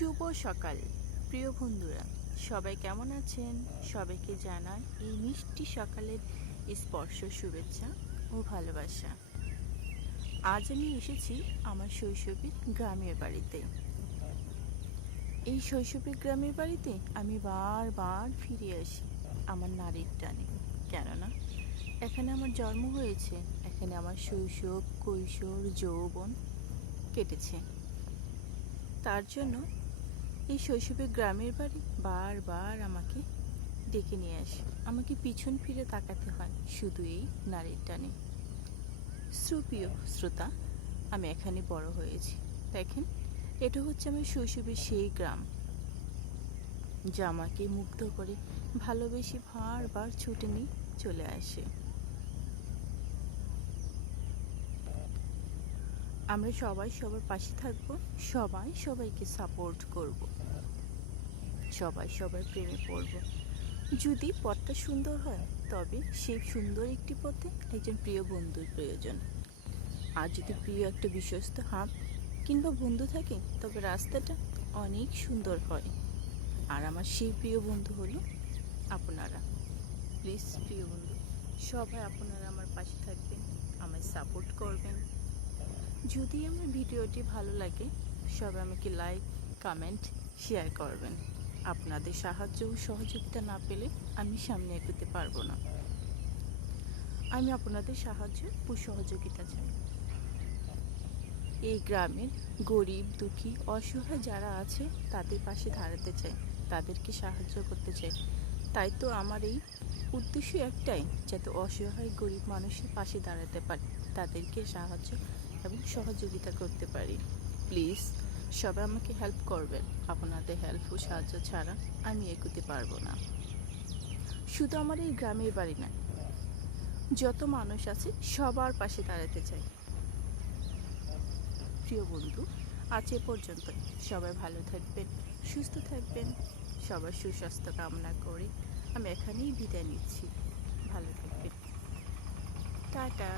শুভ সকাল প্রিয় বন্ধুরা, সবাই কেমন আছেন? সবাইকে জানাই এই মিষ্টি সকালের স্পর্শ শুভেচ্ছা ও ভালোবাসা। আজ আমি এসেছি আমার শৈশবের গ্রামের বাড়িতে। এই শৈশবের গ্রামের বাড়িতে আমি বারবার ফিরে আসি আমার নারীর টানে। কেননা এখানে আমার জন্ম হয়েছে, এখানে আমার শৈশব, কৈশোর, যৌবন কেটেছে। তার জন্য এই শৈশবের গ্রামের বাড়ি বারবার আমাকে ডেকে নিয়ে আসে। আমাকে পিছন ফিরে তাকাতে হয় শুধু এই নারীর টানে। সুপ্রিয় শ্রোতা, আমি এখানে বড় হয়েছি। দেখেন, এটা হচ্ছে আমার শৈশবের সেই গ্রাম যা আমাকে মুগ্ধ করে ভালোবেসে বারবার ছুটে নিয়ে চলে আসে। আমরা সবাই সবার পাশে থাকবো, সবাই সবাইকে সাপোর্ট করব, সবাই সবার প্রেমে পড়ব। যদি পথটা সুন্দর হয়, তবে সেই সুন্দর একটি পথে একজন প্রিয় বন্ধুর প্রয়োজন। আর যদি প্রিয় একটা বিশ্বস্ত হাত কিংবা বন্ধু থাকে, তবে রাস্তাটা অনেক সুন্দর হয়। আর আমার সেই প্রিয় বন্ধু হলো আপনারা। প্লিজ প্রিয় বন্ধু, সবাই আপনারা আমার পাশে থাকবেন, আমায় সাপোর্ট করবেন। যদি আমার ভিডিওটি ভালো লাগে, সবাই আমাকে লাইক, কমেন্ট, শেয়ার করবেন। আপনাদের সাহায্য ও সহযোগিতা না পেলে আমি সামনে এগোতে পারবো না। আমি আপনাদের সাহায্য ও সহযোগিতা চাই। এই গ্রামের গরিব, দুঃখী, অসহায় যারা আছে তাদের পাশে দাঁড়াতে চাই, তাদেরকে সাহায্য করতে চাই। তাই তো আমার এই উদ্দেশ্য একটাই, যাতে অসহায় গরিব মানুষের পাশে দাঁড়াতে পারি, তাদেরকে সাহায্য এবং সহযোগিতা করতে পারি। প্লিজ সবাই আমাকে হেল্প করবেন। আপনাদের হেল্প ও সাহায্য ছাড়া আমি এগোতে পারবো না। শুধু আমার এই গ্রামের বাড়ি না, যত মানুষ আছে সবার পাশে দাঁড়াতে চাই। প্রিয় বন্ধু, আজ এ পর্যন্ত। সবাই ভালো থাকবেন, সুস্থ থাকবেন। সবার সুস্বাস্থ্য কামনা করে আমি এখানেই বিদায় নিচ্ছি। ভালো থাকবেন। টাটা।